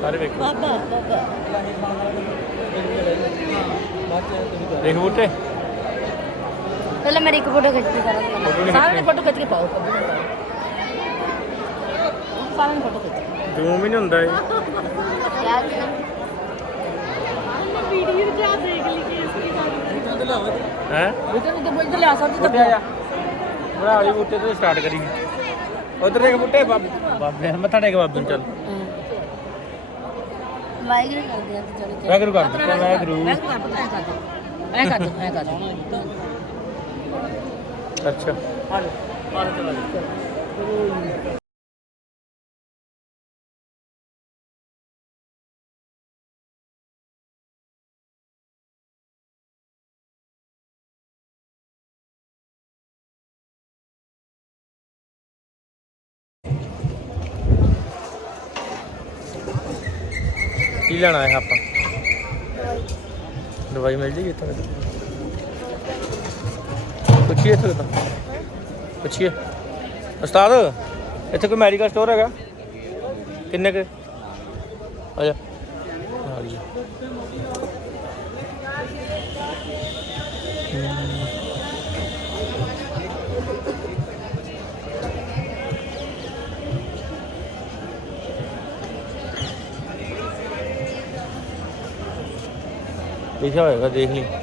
ਸਾਰੇ ਵੇਖੋ। ਬਾਬਾ ਬਾਬਾ। ਦੇਖ ਬੂਟੇ। ਪਹਿਲਾਂ ਮੇਰੀ ਇੱਕ ਫੋਟੋ ਖਿੱਚ ਕੇ ਸਾਰਾ ਫੋਟੋ ਨਹੀਂ ਸਾਰੇ। ਫੋਟੋ ਖਿੱਚ ਕੇ ਪਾਓ ਸਾਰਿਆਂ ਨੇ ਫੋਟੋ ਖਿੱਚ ਜ਼ੂਮ ਹੀ ਨਹੀਂ ਹੁੰਦਾ ਇਹ। ਯਾਰ। ਵੀਡੀਓ ਕਿਆ ਦੇਖ ਲਈ ਕਿ ਇਸकी ਬਾਤ ਹੈ। ਬੇਟਾ ਨੂੰ ਤਾਂ ਬੋਲ ਲਿਆ ਸਰ ਆ ਜਾ। ਬੜਾ ਵਾਲੀ ਬੂਟੇ ਤੋਂ ਸਟਾਰਟ ਕਰੀ। ਉਧਰ ਦੇਖ ਬੂਟੇ ਬਾਬ- ਮੱਥਾ ਟੇਕ ਬਾਬੇ ਨੂੰ ਚੱਲ। ਵਾਹਿਗੁਰੂ ਕਰਦੇ ਆ ਤੇ ਚਲੋ ਵਾਹਿਗੁਰੂ ਕਰ ਦਿੱਤਾ ਵਾਹਿਗੁਰੂ ਵਾਹਿਗੁਰੂ। ਕਰ ਪਤਾ ਐ ਕਰ ਦੋ ਐ ਕਰ ਦੋ ਐ ਕਰ ਦੋ। ਅੱਛਾ। ਆ ਜਾ ਆ ਜਾ ਚਲਾ ਕੀ ਲੈਣਾ ਹੈ ਆਪਾਂ? ਦਵਾਈ ਮਿਲ ਜੇਗੀ ਇੱਥੇ? ਪੁੱਛੀਏ ਇੱਥੇ ਤਾਂ ਪੁੱਛੀਏ। ਉਸਤਾਦ, ਇੱਥੇ ਕੋਈ ਮੈਡੀਕਲ ਸਟੋਰ ਹੈਗਾ? ਕਿੰਨੇ ਕੁ? ਆ ਜਾ। ਲਿਖਿਆ ਹੋਏਗਾ ਦੇਖ ਲਈ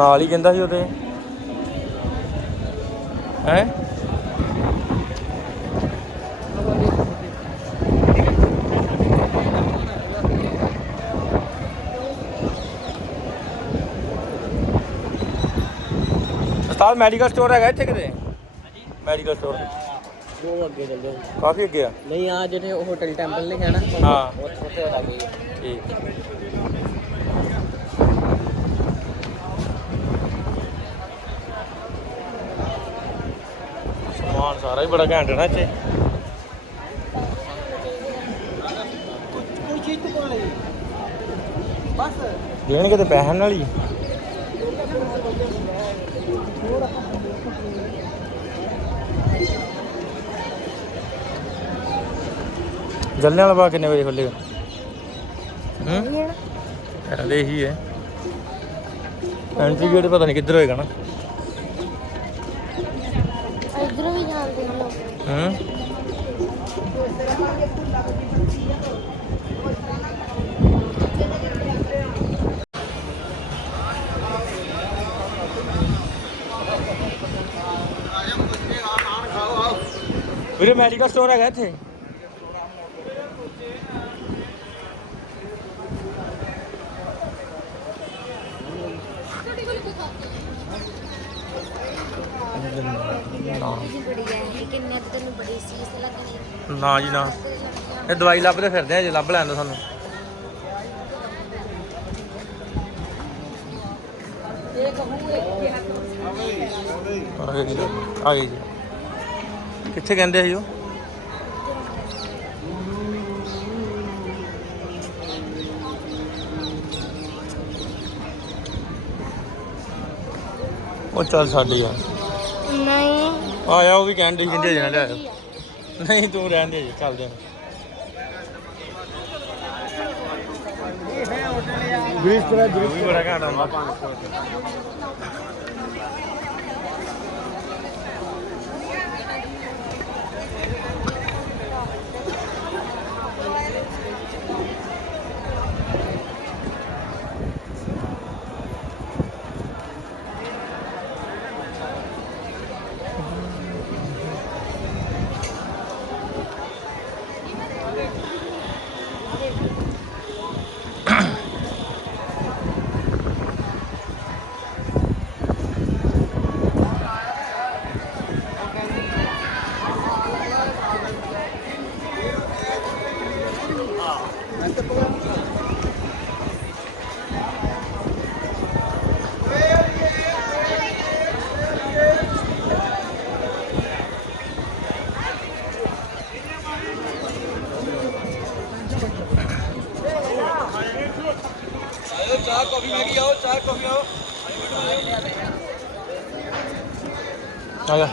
ਨਾਲ ਹੀ ਕਹਿੰਦਾ ਸੀ ਉਹਦੇ। ਹੈ? ਉਸਤਾਦ ਮੈਡੀਕਲ ਸਟੋਰ ਹੈਗਾ ਇੱਥੇ ਕਿਤੇ? ਮੈਡੀਕਲ ਸਟੋਰ ਉਹ ਅੱਗੇ ਚੱਲ ਜਾਓ। ਕਾਫੀ ਅੱਗੇ ਆ। ਨਹੀਂ ਆ ਜਿਹੜੇ ਹੋਟਲ ਟੈਂਪਲ ਲਿਖਿਆ ਨਾ ਹਾਂ ਉੱਥੇ ਲੱਗੇ ਠੀਕ। ਸਾਰਾ ਹੀ ਬੜਾ ਘੈਂਟ ਹੈ ਨਾ ਇੱਥੇ। ਕੋਈ ਚੀਜ਼ ਤੋਂ ਕੋਲ ਬਸ ਦੇਣਗੇ ਤੇ ਪੈਸੇ ਨਾਲ ਹੀ। ਜਲਨੇ ਵਾਲਾ ਬਾਗ ਕਿੰਨੇ ਵਜੇ ਖੁੱਲੇਗਾ ਹੂੰ? ਇਹਦੇ ਹੀ ਹੈ। ਐਂਟਰੀ ਗੇਟ ਪਤਾ ਨਹੀਂ ਕਿੱਧਰ ਹੋਏਗਾ ਨਾ। ਵੀਰੇ ਮੈਡੀਕਲ ਸਟੋਰ ਹੈਗਾ ਇੱਥੇ। ਨਾ ਕਿੰਨੇ ਤੈਨੂੰ ਬੜੀ ਸੀਸ ਲੱਗਣੀ ਨਾ ਜੀ, ਨਾ। ਇਹ ਦਵਾਈ ਲੱਭਦੇ ਫਿਰਦੇ ਆ ਜੇ, ਲੱਭ ਲੈਣ ਦੋ ਸਾਨੂੰ। ਆ ਗਈ ਜੀ, ਆ ਗਈ ਜੀ। ਕਿੱਥੇ ਕਹਿੰਦੇ ਸੀ ਉਹ? ਉਹ ਚੱਲ ਸਾਡੀ ਆ ਨਹੀਂ। ਆਇਆ ਉਹ ਵੀ ਕਹਿਣ ਦੇ ਜਿੰਦੇ ਜਣਾ ਲਿਆਇਓ ਨਹੀਂ ਤੂੰ ਰਹਿਣ ਦੇ ਜੀ ਚੱਲਦੇ ਹਾਂ ਗ੍ਰੀਸ ਤੇਰਾ ਗ੍ਰੀਸ। ਬੜਾ ਘਾਟ ਆਉਂਦਾ ਆ ਜਾ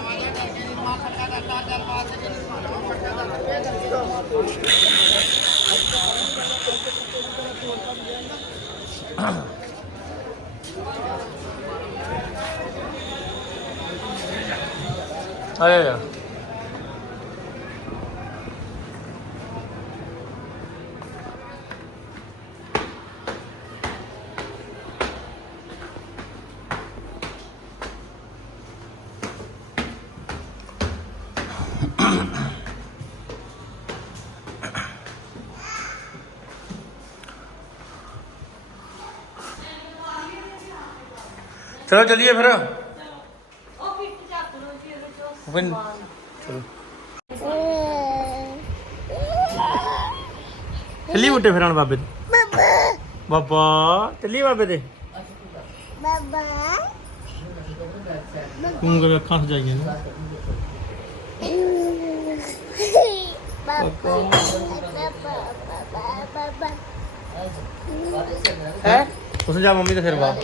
ਆ ਜਾ ਜਾ ਚਲੋ ਚੱਲੀਏ ਫਿਰ। ਫਿਰ ਚਲੋ ਚੱਲੀ ਬੁੱਟੇ ਫਿਰ ਹੁਣ ਬਾਬੇ ਦੇ। ਬਾਬਾ ਚੱਲੀ ਬਾਬੇ ਦੇ। ਬਾਬਾ ਤੂੰ ਕਿਵੇਂ ਅੱਖਾਂ ਸਜਾਈਆਂ ਨੇ? ਬਾਬਾ। ਬਾਬਾ ਬਾਬਾ ਹੈ? ਉਸ ਜਾ ਮੰਮੀ ਤੇ ਫਿਰ ਵਾ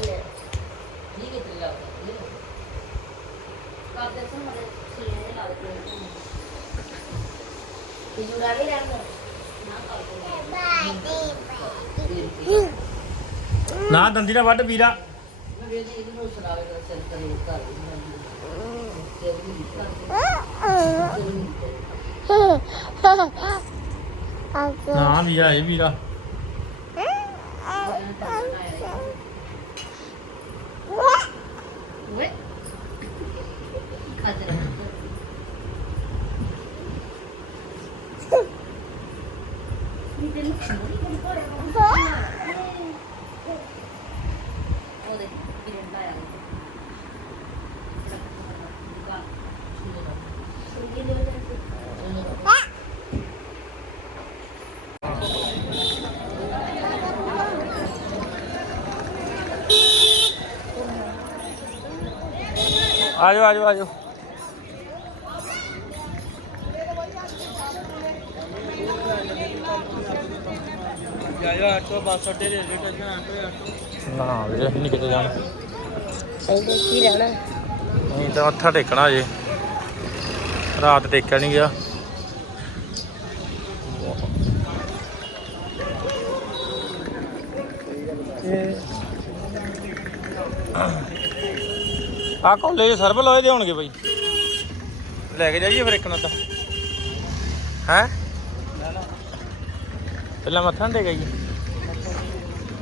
ਨਾ ਦੰਦੀ ਨਾ ਵੱਢ ਵੀਰਾ। ਨਾ ਵੀਰਾ ਇਹ ਵੀਰਾ। ਆ ਜਾਓ ਆ ਜਾਓ ਆ ਜਾਓ ਜਾਇਆ ਆਟੋ ਬੱਸ ਅੱਡੇ ਦੇ ਰੇਟ ਅਜਾ ਆਟੋ ਆਟੋ ਨਾ ਵੀਰੇ ਅਸੀਂ ਨਹੀਂ ਕਿਤੇ ਜਾਣਾ। ਇਹਦੇ ਕੀ ਰਹਿਣਾ? ਨਹੀਂ ਤਾਂ ਮੱਥਾ ਟੇਕਣਾ ਜੇ ਰਾਤ ਟੇਕਿਆ ਨਹੀਂ ਗਿਆ। ਆ ਕਾਲਜ ਸਰਵ ਲੋਏ ਦੇ ਹੋਣਗੇ ਬਈ। ਲੈ ਕੇ ਜਾਈਏ ਫਿਰ ਇੱਕ ਨਾ ਤਾਂ ਹੈ? ਪਹਿਲਾਂ ਮੱਥਾ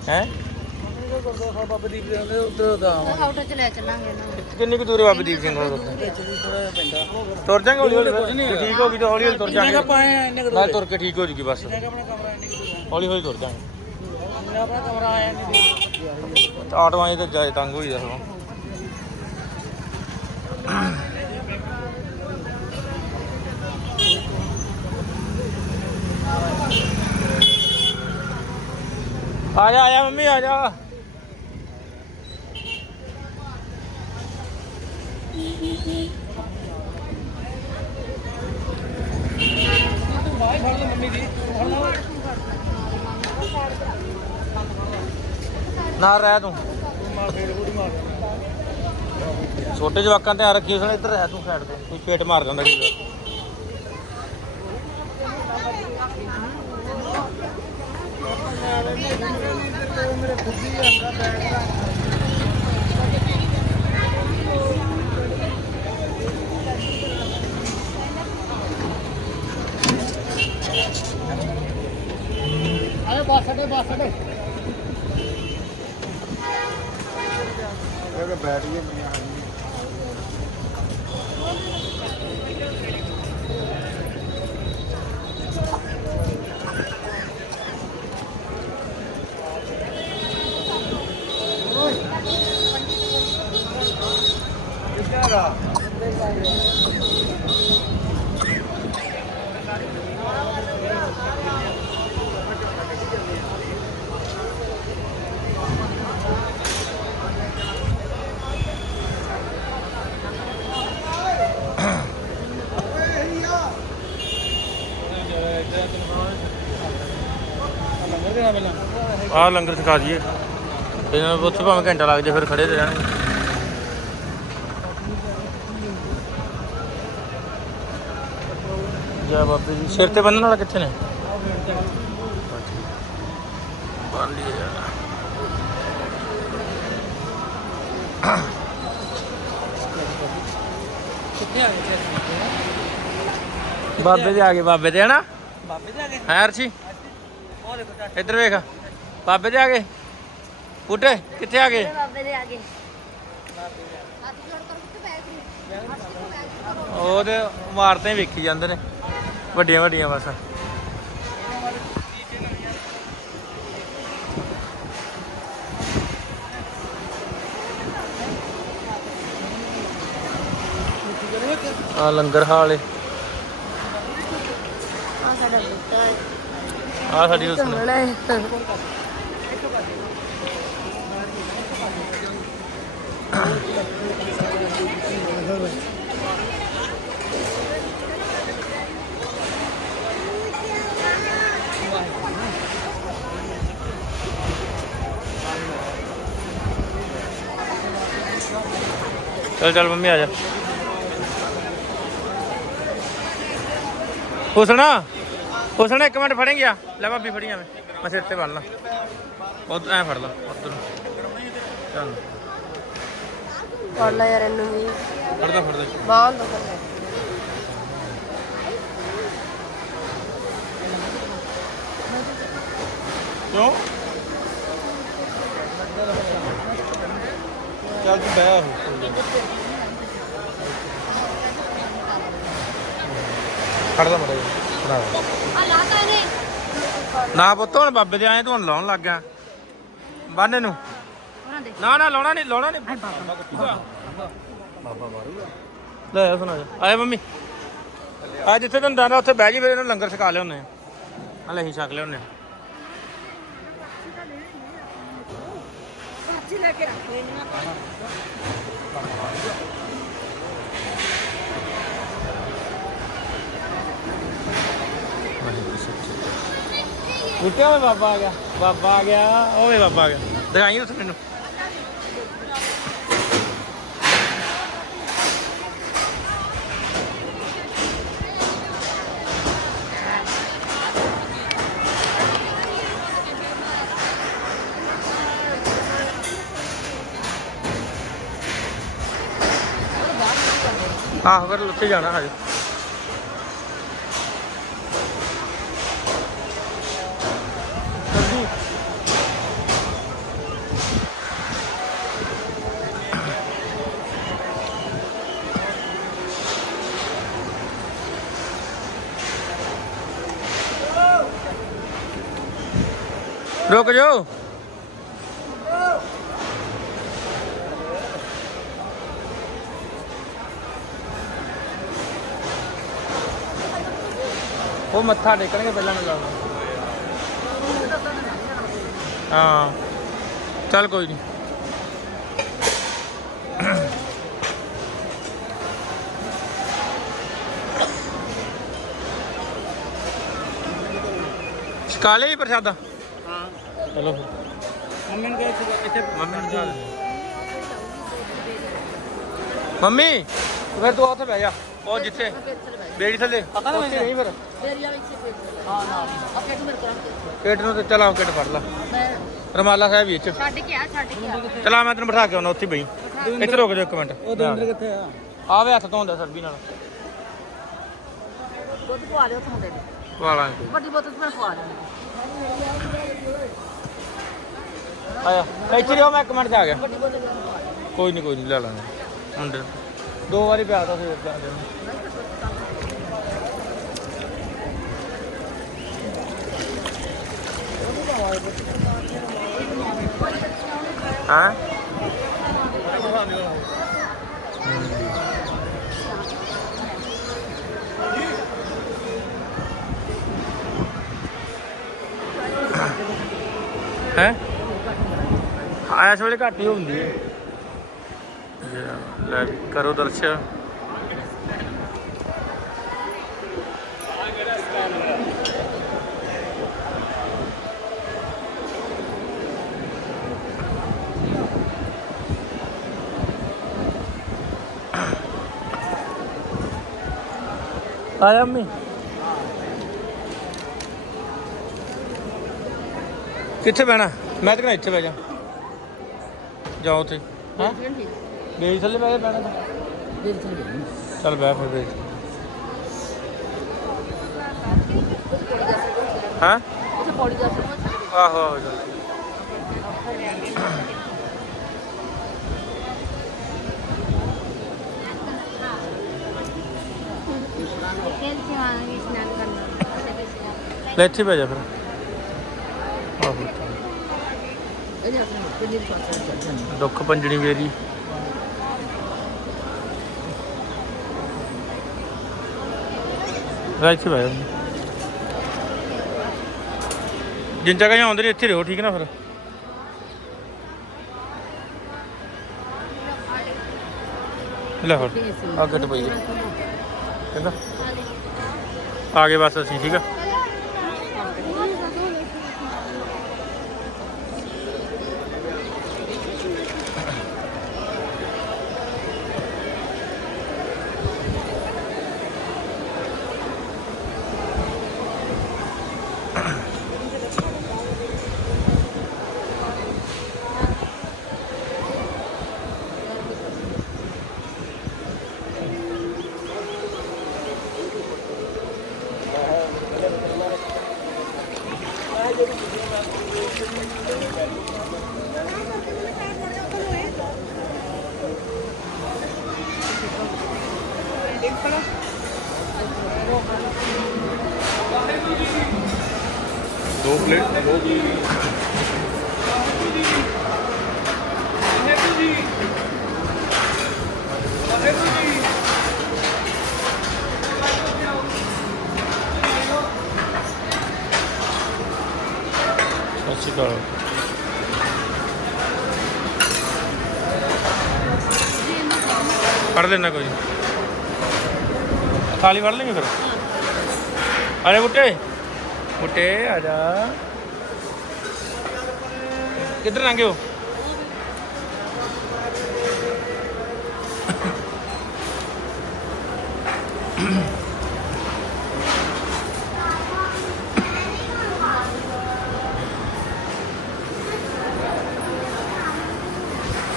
ਹੈ ਬਾਬਾ ਦੀਪ ਦੇ ਉੱਧਰ ਦਾ ਆਟੋ ਚ ਲੈ ਚੱਲਾਂਗੇ ਨਾ ਕਿੰਨੀ ਕੁ ਦੂਰ ਹੈ ਬਾਬਾ ਦੀਪ ਸਿੰਘ ਕੋਲ? ਉੱਥੇ ਪੈਂਦਾ ਤੁਰ ਜਾਾਂਗੇ ਹੌਲੀ ਹੌਲੀ। ਠੀਕ ਹੋ ਗਈ ਤਾਂ ਹੌਲੀ ਹੌਲੀ ਤੁਰ ਜਾਾਂਗੇ ਕ ਪਾਏ ਆ ਇੰਨੇ ਕ ਨਾਲ ਤੁਰ ਕੇ ਠੀਕ ਹੋ ਜੂਗੀ ਬਸ। ਹੌਲੀ ਹੌਲੀ ਤੁਰ ਜਾਾਂਗੇ ਆਪਣਾ ਕਮਰਾ ਆਇਆ ਨਹੀਂ। ਤਾਂ ਆਟੋਆਂ 'ਚ ਤਾਂ ਜਾਏ ਤੰਗ ਹੋਈ ਦਾ ਆ ਜਾ ਆ ਜਾ ਮੰਮੀ ਆ ਜਾ। ਨਾ ਰਹਿ ਤੂੰ। ਛੋਟੇ ਜਵਾਕਾਂ ਧਿਆਨ ਰੱਖੀ ਉਸਨੇ ਇੱਧਰ ਰਹਿ ਤੂੰ ਸਾਈਡ ਤੇ। ਕੋਈ ਪੇਟ ਮਾਰ ਜਾਂਦਾ ਜੀ ਆਏ ਆਹ ਲੰਗਰ ਛਕਾ ਦਈਏ। ਇਹਨਾਂ ਨੂੰ ਉੱਥੇ ਭਾਵੇਂ ਘੰਟਾ ਲੱਗ ਜਾਏ ਫਿਰ ਖੜੇ ਤੇ ਰਹਿਣਗੇ। ਜੈ ਬਾਬੇ ਜੀ ਸਿਰ ਤੇ ਬੰਨਣ ਵਾਲਾ ਕਿੱਥੇ ਨੇ? ਬੰਨ ਲਈਏ ਯਾਰ। ਕਿੱਥੇ ਆ ਗਏ ਬਾਬੇ ਦੇ ਆ ਗਏ ਬਾਬੇ ਦੇ ਹਨਾ ਬਾਬੇ ਦੇ ਆ ਗਏ। ਹੈ ਅਰਸ਼ੀ? ਉਹ ਦੇਖੋ ਇੱਧਰ ਵੇਖ। ਬਾਬੇ ਦੇ ਆ ਗਏ? ਪੁੱਟੇ ਕਿੱਥੇ ਆ ਗਏ? ਬਾਬੇ ਦੇ ਆਗੇ ਹੱਥ ਜੋੜ ਕਰ ਕਿੱਥੇ ਬੈਠ ਰਹੀ ਉਹਦੇ ਇਮਾਰਤਾਂ ਹੀ ਵੇਖੀ ਜਾਂਦੇ ਨੇ। ਵੱਡੀਆਂ ਵੱਡੀਆਂ ਬਸ। ਆ ਲੰਗਰ ਹਾਲ ਏ। ਆ ਸਾਡਾ ਬੁੱਤਾ ਆ ਸਾਡੀ ਉਸ ਨੇ। ਘੁੰਮਣਾ ਹੈ ਚੱਲ ਚੱਲ ਮੰਮੀ ਆ ਜਾ ਹੁਸਨਾ ਹੁਸਨਾ ਇੱਕ ਮਿੰਟ ਫੜੇਂਗੇ ਆ ਲੈ ਭਾਬੀ ਫੜੀਆਂ ਮੈਂ ਮੈਂ ਸਿਰ ਤੇ ਬੰਨ ਲਾ ਉਹ ਐ ਫੜ ਲਾ ਉਧਰ ਚੱਲ ਫੜ ਲੈ ਯਾਰ ਇਹਨੂੰ ਵੀ। ਫੜਦਾ ਫੜਦਾ। ਬਾਹਰ ਤੋਂ ਕਰ ਕਿਉਂ? ਚੱਲ ਤੂੰ ਬਹਿ ਆ ਖੜਦਾ ਮੜਾ ਬਣਾ ਆ ਲਾਤਾ ਇਹਨੇ ਨਾ ਪੁੱਤ ਹੁਣ ਬਾਬੇ ਦੇ ਆਏ ਤੂੰ ਲਾਉਣ ਲੱਗ ਗਿਆ। ਬੰਨ ਉਹਨਾਂ ਦੇ। ਨਾ ਨਾ ਲਾਉਣਾ ਨਹੀਂ ਲਾਉਣਾ ਨਹੀਂ। ਬਾਬਾ। ਮਾਰੂਗਾ। ਲੈ ਆ ਸੁਣਾ ਜਾ। ਆਏ ਮੰਮੀ। ਆ ਜਿੱਥੇ ਤੈਨੂੰ ਦਾਣਾ ਉੱਥੇ ਬਹਿ ਜੀ ਫਿਰ ਇਹਨੂੰ ਲੰਗਰ ਛਕਾ ਲਿਆਉਨੇ ਆ। ਆ ਲੈ ਅਸੀਂ ਛਕ ਲਿਆਉਨੇ ਆ। ਉੱਤੇ ਓਏ ਬਾਬਾ ਆ ਗਿਆ। ਬਾਬਾ ਆ ਗਿਆ। ਓਏ ਬਾਬਾ ਆ ਗਿਆ। ਦਿਖਾਈ ਉਸ ਮੈਨੂੰ। ਆਹ ਫਿਰ ਉੱਥੇ ਜਾਣਾ ਹਜੇ ਰੁਕ ਜਾਓ ਉਹ ਮੱਥਾ ਟੇਕਣਗੇ ਪਹਿਲਾਂ ਮੈਨੂੰ ਲੱਗਦਾ ਹਾਂ। ਚੱਲ ਕੋਈ ਨਹੀਂ ਸ਼ਕਾਲੇ ਹੀ ਪ੍ਰਸ਼ਾਦਾ? ਹਾਂ ਚਲੋ ਫਿਰ। ਮੰਮੀ ਨੂੰ ਕਹੇ ਇੱਥੇ ਮੰਮੀ ਨੂੰ ਜਾ ਮੰਮੀ ਫਿਰ ਤੂੰ ਉੱਥੇ ਬਹਿ ਜਾ। ਉਹ ਜਿੱਥੇ ਬੇੜੀ ਥੱਲੇ। ਪਤਾ ਨਾ ਉੱਥੇ ਨਹੀਂ ਫਿਰ। ਹਾਂ ਨਾ ਓਕੇ ਤੂੰ ਮੇਰੇ ਕੋਲ ਕਿਟ ਨੂੰ ਤੇ ਚਲਾ ਕਿਟ ਫੜ ਲਾ। ਮੈਂ ਰਮਾਲਾ ਸਾਹਿਬ ਵਿੱਚ ਛੱਡ ਕੇ ਆ ਛੱਡ ਕੇ ਆ। ਚਲਾ ਮੈਂ ਤੈਨੂੰ ਬਿਠਾ ਕੇ ਆਉਣਾ ਉੱਥੇ ਬਈ। ਇੱਥੇ ਰੁਕ ਜਾ ਇੱਕ ਮਿੰਟ। ਉਹ ਦਵਿੰਦਰ ਕਿੱਥੇ ਆ? ਆਵੇ ਹੱਥ ਧੋਂਦਾ ਸਰਬੀ ਨਾਲ। ਦੁੱਧ ਪਵਾ ਲਿਓ ਉੱਥੋਂ ਦੇ ਦੇ ਵਾਲਾਂ ਵੱਡੀ ਬੋਤਲ ਚ ਮੈਂ ਪਵਾ ਲਿਆ ਆਇਆ ਇੱਥੇ ਰਿਓ ਮੈਂ ਇੱਕ ਮਿੰਟ 'ਚ ਆ ਗਿਆ। ਪਵਾ ਕੋਈ ਨਹੀਂ ਕੋਈ ਨਹੀਂ ਲੈ ਲਾਂਗੇ। ਮੁੰਡੇ ਨੂੰ। ਦੋ ਵਾਰੀ ਪਿਆ ਤਾ ਸਵੇਰ ਦਾ। ਹਾਂ? ਹੈ? ਇਸ ਵੇਲੇ ਘੱਟ ਹੀ ਹੁੰਦੀ ਹੈ। ਲੈ ਕਰੋ ਦਰਸ਼ਨ। ਆ ਜਾ ਅੰਮੀ ਕਿੱਥੇ ਬਹਿਣਾ? ਮੈਂ ਤਾਂ ਕਹਿੰਦਾ ਇੱਥੇ ਬਹਿ ਜਾ। ਜਾਓ ਉੱਥੇ। ਹਾਂ? ਬੇਜ ਥੱਲੇ ਬਹਿ ਜਾ ਬਹਿਣਾ। ਚੱਲ ਬਹਿ ਫਿਰ ਬੇਜ ਹਾਂ? ਉੱਥੇ ਪੌੜੀ ਜਾ ਸਕਦਾ ਆਹੋ ਆਹੋ ਇਸ਼ਨਾਨ ਕਰਨਾ। ਲੈ ਇੱਥੇ ਬਹਿ ਜਾ ਫਿਰ। ਆਹੋ। ਦੁੱਖ ਪੰਜਣੀ ਮੇਰੀ ਲੈ ਇੱਥੇ ਬਹਿ ਜਾ। ਜਿੰਨ ਜਗ੍ਹਾ ਹੀ ਆਉਂਦੇ ਨੇ ਇੱਥੇ ਰਹੋ ਠੀਕ ਨਾ ਫਿਰ? ਲੈ ਹੋਰ ਆ ਗੱਟ ਪਈ ਹੈ। ਕਹਿੰਦਾ ਆ ਗਏ ਬਸ ਅਸੀਂ ਠੀਕ ਆ ਦੋ ਪਲੇਟ ਦੋ ਸਤਿ ਸ਼੍ਰੀ ਅਕਾਲ ਫੜ ਲੈਣਾ ਕੋਈ? ਥਾਲੀ ਫੜ ਲੈਂਗੇ ਫਿਰ? ਆ ਜਾ ਬੁੱਟੇ। ਬੁੱਟੇ, ਆ ਜਾ। ਕਿੱਧਰ ਲੰਘੇ ਹੋ?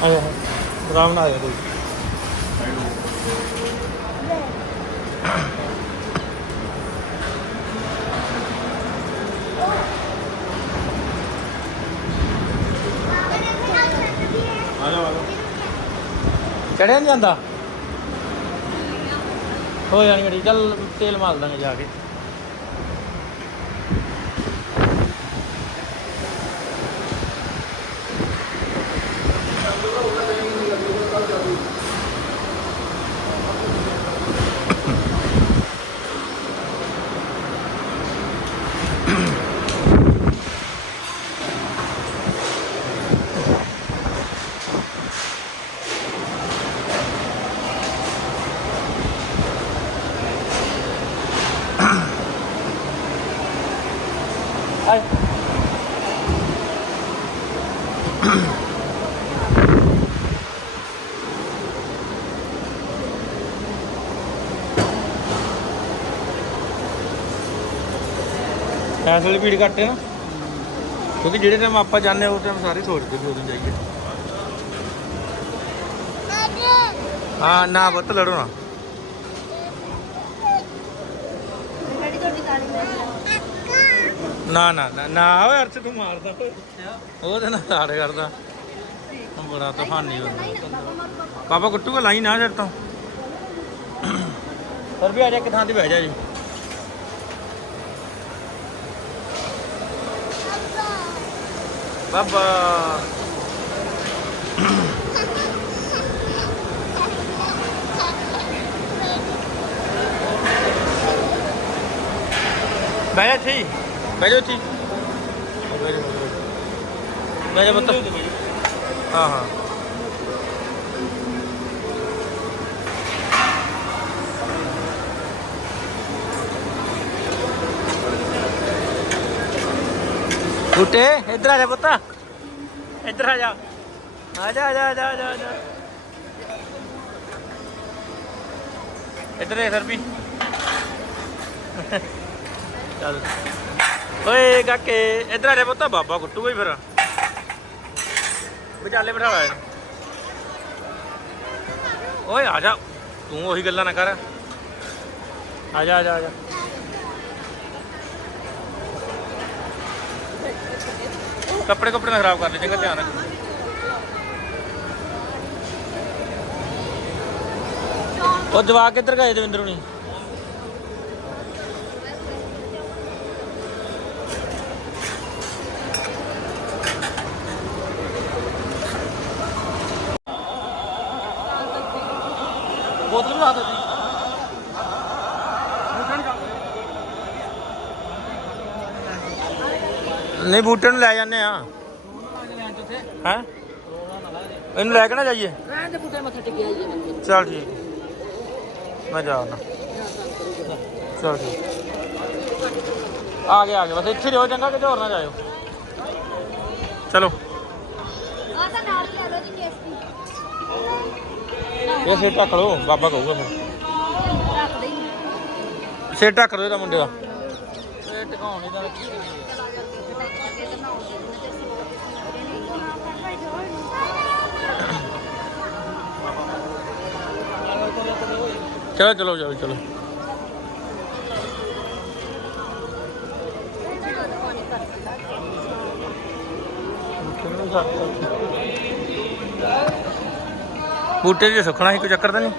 ਆ ਜਾ ਨਾਲ ਆ ਜਾ ਤੂੰ ਆ ਜਾ ਆ ਜਾ ਚੜਿਆ ਨਹੀਂ ਜਾਂਦਾ? ਹੋ ਜਾਣੀ ਗੱਡੀ ਚੱਲ ਤੇਲ ਮਾਰ ਦਾਂਗੇ ਜਾ ਕੇ। ਇਸ ਵੇਲੇ ਭੀੜ ਘੱਟ ਹੈ ਨਾ। ਕਿਉਂਕਿ ਜਿਹੜੇ ਟਾਈਮ ਆਪਾਂ ਜਾਂਦੇ ਉਸ ਟਾਈਮ ਸਾਰੇ ਸੋਚਦੇ ਵੀ ਉਦੋਂ ਜਾਈਏ। ਹਾਂ, ਨਾ ਬੱਤ ਲੜੋ ਨਾ। ਨਾ ਨਾ ਨਾ ਓਏ ਅਰਸ਼ ਤੂੰ ਮਾਰਦਾ। ਓਏ ਉਹ ਤੇ ਸਾੜ ਕਰਦਾ। ਬੜਾ ਤੂਫਾਨੀ ਹੁੰਦਾ ਪਾਪਾ ਕੁੱਟੂਗਾ ਲਾਈ ਨਾ ਜਰ ਤੋਂ। ਪਰ ਵੀ ਆ ਜਾ ਕਿਥਾਂ ਤੇ ਬਹਿ ਜਾ ਜੀ। ਬਾਬਾ। ਜਾ, ਬਹਿ ਜਾ ਬਹਿ ਜਾ ਪੁੱਤ। ਹਾਂ ਹਾਂ। ਬੁੱਟੇ। ਇੱਧਰ ਆ ਜਾ ਪੁੱਤ। ਇੱਧਰ ਆ ਜਾ। ਆ ਜਾ ਆ ਜਾ ਆ ਜਾ ਆ ਜਾ, ਇੱਧਰ ਹੈ ਸਰ ਵੀ ਚੱਲ। ਓਏ ਕਾਕੇ ਇਧਰ ਆ ਜਾ ਪੁੱਤ। ਬਾਬਾ ਕੁੱਟੂਗਾ ਹੀ ਫਿਰ। ਵਿਚਾਲੇ ਬਿਠਾ ਲਾ ਓਏ ਆ ਜਾ। ਤੂੰ ਉਹੀ ਗੱਲਾਂ ਨਾ ਕਰ। ਆ ਜਾ ਆ ਜਾ ਆ ਜਾ। ਕੱਪੜੇ ਕੱਪੜੇ ਨਾ ਖਰਾਬ ਕਰ ਲੈ ਚੰਗਾ ਧਿਆਨ ਰੱਖ। ਉਹ ਜਵਾਕ ਕਿੱਧਰ ਗਏ ਦਵਿੰਦਰ ਹੁਣੀ? ਬੋਤਲ ਲਾ ਦਿੱਤੀ ਨਹੀਂ, ਬੂਟੇ ਨੂੰ ਲੈ ਜਾਂਦੇ ਆ ਹੈ? ਇਹਨੂੰ ਲੈ ਕੇ ਨਾ ਜਾਈਏ। ਰਹਿਣ ਦੇ ਬੁੱਟੇ ਮੱਥੇ ਟਿਕਿਆ ਜੀ ਚਲ ਠੀਕ। ਮੈਂ ਜਾਣਾ ਚਲ ਠੀਕ। ਆ ਗਏ ਆ ਗਏ। ਬਸ ਇੱਥੇ ਰਹੋ, ਚੰਗਾ ਕਿਤੇ ਹੋਰ ਨਾ ਜਾਇਓ। ਚਲੋ। ਆ ਤਾਂ ਨਾਲ ਲੈ ਲਓ ਜੀ ਕੇਸਤੀ ਇਹ ਸਿਰ ਢੱਕ ਲਓ, ਬਾਬਾ ਕਹੂਗਾ ਫਿਰ। ਰੱਖ ਦੇ ਹੀ ਸਿਰ ਲਓ ਇਹਦਾ ਮੁੰਡੇ ਦਾ। ਇਹ ਟਿਕਾਉਣੇ ਦਾ ਚਲੋ ਚਲੋ ਚਲੋ ਚਲੋ। ਬੂਟੇ ਜੇ ਸੁੱਕਣਾ ਸੀ ਕੋਈ ਚੱਕਰ ਤਾਂ ਨਹੀਂ?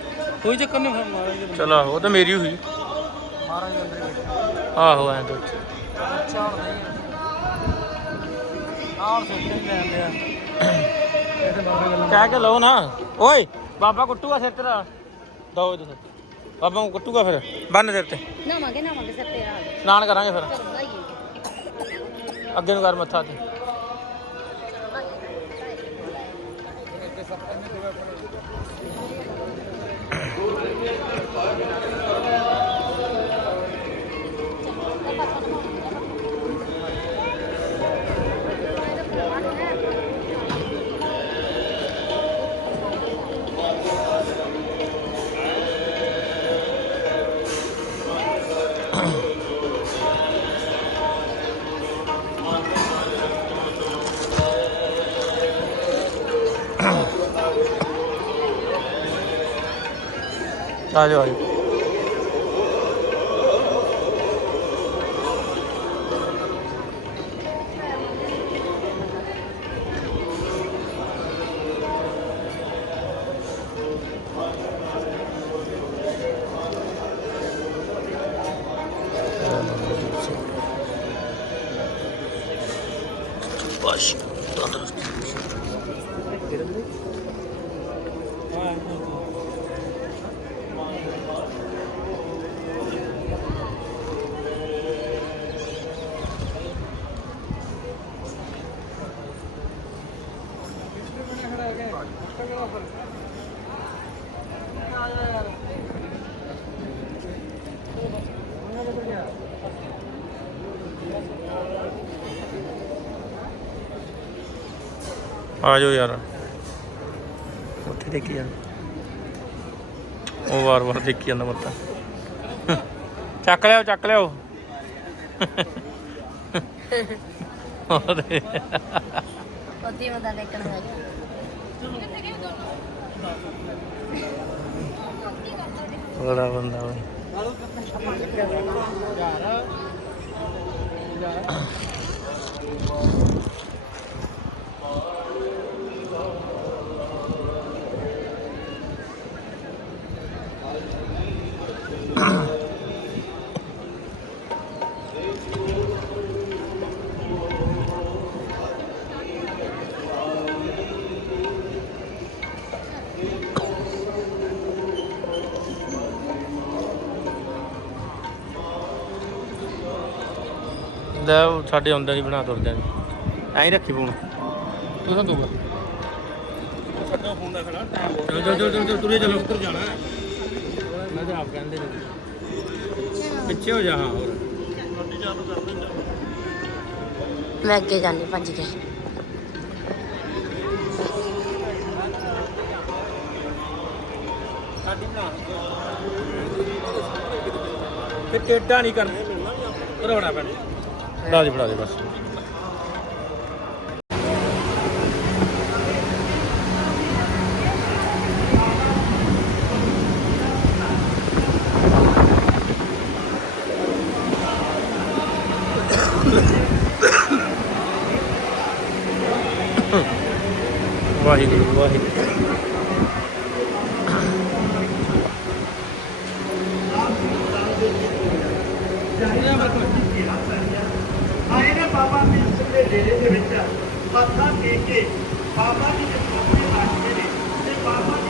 ਕੋਈ ਚੱਕਰ ਨਹੀਂ ਫਿਰ ਮਹਾਰਾਜ ਚਲੋ ਉਹ ਤਾਂ ਮੇਰੀ ਹੋਈ। ਮਹਾਰਾਜ ਅੰਦਰ ਬੈਠੇ ਆਹੋ ਐਂ ਤਾਂ। ਅੱਛਾ ਹੁਣ ਨਹੀਂ ਆਹ ਸੁੱਕੇ ਹੀ ਲੈਂਦੇ ਆ ਇਹ ਤੇ ਬਾਬੇ ਗੱਲਾਂ ਕਹਿ ਕੇ ਲਓ ਨਾ। ਓਏ ਬਾਬਾ ਕੁੱਟੂਗਾ ਸਿਰ ਤੇਰਾ। ਦੋ ਇਹਦੇ ਬਾਬਾ ਨੂੰ ਕੁੱਟੂਗਾ ਫਿਰ? ਬੰਨ ਸਿਰ ਤੇ। ਨਾਵਾਂਗੇ ਨਾਵਾਂਗੇ ਸਿਰ ਤੇ ਆ। ਇਸ਼ਨਾਨ ਕਰਾਂਗੇ ਫਿਰ। ਅੱਗੇ ਨੂੰ ਕਰ ਮੱਥਾ ਤੇ। ਆ ਜਾਓ ਆ ਜਾਓ ਬਾਸ਼ ਆ ਜਾਓ ਯਾਰ। ਉੱਥੇ ਦੇਖੀ ਜਾਂਦਾ। ਉਹ ਵਾਰ ਵਾਰ ਦੇਖੀ ਜਾਂਦਾ ਮੱਤਾ ਚੱਕ ਲਿਆਓ ਚੱਕ ਲਿਆਓ। ਉਹਦੇ ਉੱਤੀ ਮਦਾ ਦੇਖਣ ਦਾ ਬੜਾ ਬੰਦਾ ਓਏ। ਲੈ ਉਹ ਸਾਡੇ ਆਉਂਦਿਆਂ ਦੀ ਬਣਾ ਤੁਰਦਿਆਂ ਦੀ। ਐਂ ਰੱਖੀ ਫੋਨ। ਉਹਦਾ ਦੂਗਾ ਕੱਟੋ ਫੋਨ ਹੋ ਜਾਣਾ। ਮੈਂ ਤਾਂ ਨਹੀਂ ਕਰਨਾ। ਰੋੜਾ ਪੈਣਾ। ਫੜਾ ਦੇ ਫੜਾ ਦੇ ਬਸ। ਦੇ ਕੇ ਬਾਬਾ ਜੀ ਦੇ ਕੋਲ ਪਹੁੰਚਦੇ ਨੇ ਤੇ ਬਾਬਾ